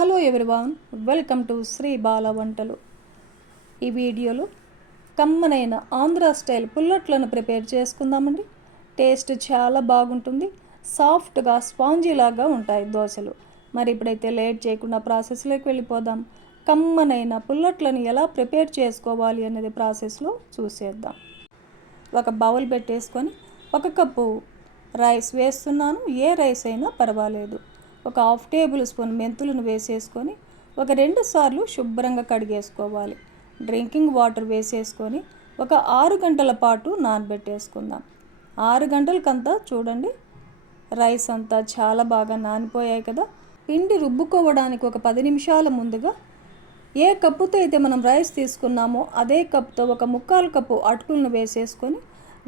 Hello everyone welcome to Sri Bala వంటలు. ఈ వీడియోలో కమ్మనైన ఆంధ్ర స్టైల్ పుల్లట్లను ప్రిపేర్ చేసుకుందామండి. టేస్ట్ చాలా బాగుంటుంది. సాఫ్ట్గా స్పాంజీ లాగా ఉంటాయి దోశలు. మరి ఇప్పుడైతే లేట్ చేయకుండా ప్రాసెస్లోకి వెళ్ళిపోదాం. కమ్మనైన పుల్లట్లను ఎలా ప్రిపేర్ చేసుకోవాలి అనేది ప్రాసెస్లో చూసేద్దాం. ఒక బౌల్ పెట్టేసుకొని ఒక కప్పు రైస్ వేస్తున్నాను. ఏ రైస్ అయినా పర్వాలేదు. ఒక హాఫ్ టేబుల్ స్పూన్ మెంతులను వేసేసుకొని ఒక రెండు సార్లు శుభ్రంగా కడిగేసుకోవాలి. డ్రింకింగ్ వాటర్ వేసేసుకొని ఒక ఆరు గంటల పాటు నానబెట్టేసుకుందాం. ఆరు గంటలకంతా చూడండి రైస్ అంతా చాలా బాగా నానిపోయాయి కదా. పిండి రుబ్బుకోవడానికి ఒక పది నిమిషాల ముందుగా ఏ కప్పుతో అయితే మనం రైస్ తీసుకున్నామో అదే కప్తో ఒక ముక్కాలు కప్పు అటుకులను వేసేసుకొని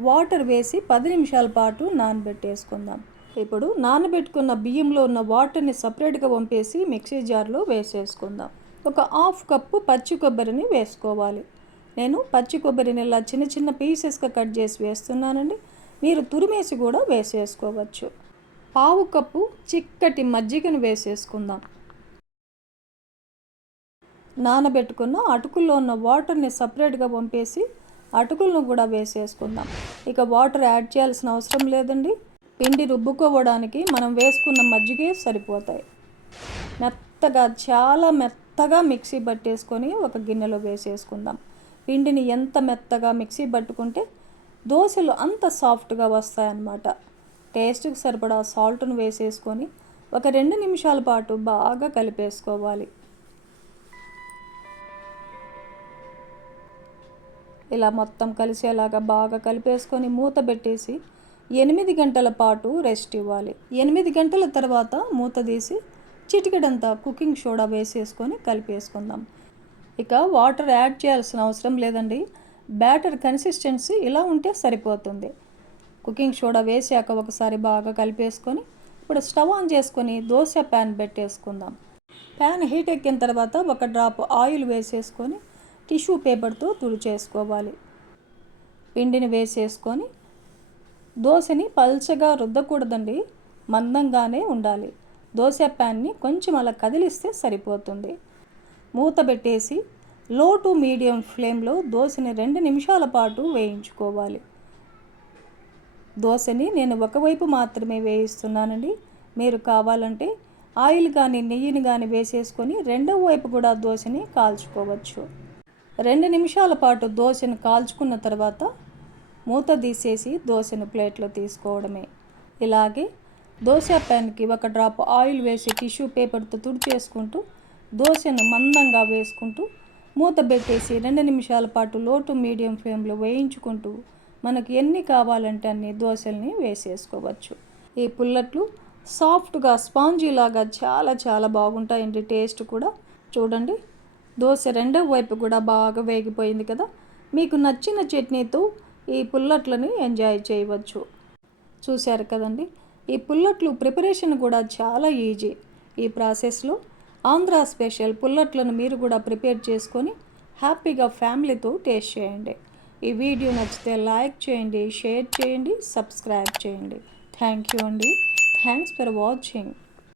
వాటర్ వేసి పది నిమిషాల పాటు నానబెట్టేసుకుందాం. ఇప్పుడు నానబెట్టుకున్న బియ్యంలో ఉన్న వాటర్ని సపరేట్గా పంపేసి మిక్సీ జార్లో వేసేసుకుందాం. ఒక హాఫ్ కప్పు పచ్చి కొబ్బరిని వేసుకోవాలి. నేను పచ్చి కొబ్బరిని ఇలా చిన్న చిన్న పీసెస్గా కట్ చేసి వేస్తున్నానండి. మీరు తురిమేసి కూడా వేసేసుకోవచ్చు. పావు కప్పు చిక్కటి మజ్జిగను వేసేసుకుందాం. నానబెట్టుకున్న అటుకుల్లో ఉన్న వాటర్ని సపరేట్గా పంపేసి అటుకులను కూడా వేసేసుకుందాం. ఇక వాటర్ యాడ్ చేయాల్సిన అవసరం లేదండి. పిండి రుబ్బుకోవడానికి మనం వేసుకున్న మజ్జిగే సరిపోతాయి. మెత్తగా చాలా మెత్తగా మిక్సీ పట్టేసుకొని ఒక గిన్నెలో వేసేసుకుందాం. పిండిని ఎంత మెత్తగా మిక్సీ పట్టుకుంటే దోశలు అంత సాఫ్ట్గా వస్తాయన్నమాట. టేస్ట్కి సరిపడా సాల్ట్ను వేసేసుకొని ఒక రెండు నిమిషాల పాటు బాగా కలిపేసుకోవాలి. ఇలా మొత్తం కలిసేలాగా బాగా కలిపేసుకొని మూత పెట్టేసి ఎనిమిది గంటల పాటు రెస్ట్ ఇవ్వాలి. ఎనిమిది గంటల తర్వాత మూత తీసి చిటికెడంతా కుకింగ్ సోడా వేసేసుకొని కలిపేసుకుందాం. ఇక వాటర్ యాడ్ చేయాల్సిన అవసరం లేదండి. బ్యాటర్ కన్సిస్టెన్సీ ఇలా ఉంటే సరిపోతుంది. కుకింగ్ సోడా వేసాక ఒకసారి బాగా కలిపేసుకొని ఇప్పుడు స్టవ్ ఆన్ చేసుకొని దోశ ప్యాన్ పెట్టేసుకుందాం. ప్యాన్ హీట్ ఎక్కిన తర్వాత ఒక డ్రాప్ ఆయిల్ వేసేసుకొని టిష్యూ పేపర్తో తుడిచేసుకోవాలి. పిండిని వేసేసుకొని దోశని పల్చగా రుద్దకూడదండి. మందంగానే ఉండాలి. దోశ ప్యాన్ని కొంచెం అలా కదిలిస్తే సరిపోతుంది. మూత పెట్టేసి లో టు మీడియం ఫ్లేమ్లో దోశని రెండు నిమిషాల పాటు వేయించుకోవాలి. దోశని నేను ఒకవైపు మాత్రమే వేయిస్తున్నానండి. మీరు కావాలంటే ఆయిల్ కానీ నెయ్యిని కానీ వేసేసుకొని రెండవ వైపు కూడా దోశని కాల్చుకోవచ్చు. రెండు నిమిషాల పాటు దోశను కాల్చుకున్న తర్వాత మూత తీసేసి దోశను ప్లేట్లో తీసుకోవడమే. ఇలాగే దోశ ప్యాన్కి ఒక డ్రాప్ ఆయిల్ వేసి టిష్యూ పేపర్తో తుడిచేసుకుంటూ దోశను మందంగా వేసుకుంటూ మూత పెట్టేసి రెండు నిమిషాల పాటు లోటు మీడియం ఫ్లేమ్లో వేయించుకుంటూ మనకు ఎన్ని కావాలంటే అన్ని దోశల్ని వేసేసుకోవచ్చు. ఈ పుల్లట్లు సాఫ్ట్గా స్పాంజీ లాగా చాలా చాలా బాగుంటాయండి. టేస్ట్ కూడా చూడండి. దోశ రెండవ వైపు కూడా బాగా వేగిపోయింది కదా. మీకు నచ్చిన చట్నీతో ఈ పుల్లట్లని ఎంజాయ్ చేయవచ్చు. చూశారు కదండి? ఈ పుల్లట్లు ప్రిపరేషన్ కూడా చాలా ఈజీ. ఈ ప్రాసెస్లో ఆంధ్ర స్పెషల్ పుల్లట్లను మీరు కూడా ప్రిపేర్ చేసుకొని హ్యాపీగా ఫ్యామిలీతో టేస్ట్ చేయండి. ఈ వీడియో నచ్చితే లైక్ చేయండి షేర్ చేయండి సబ్స్క్రైబ్ చేయండి. థ్యాంక్ యూ అండి. Thanks for watching.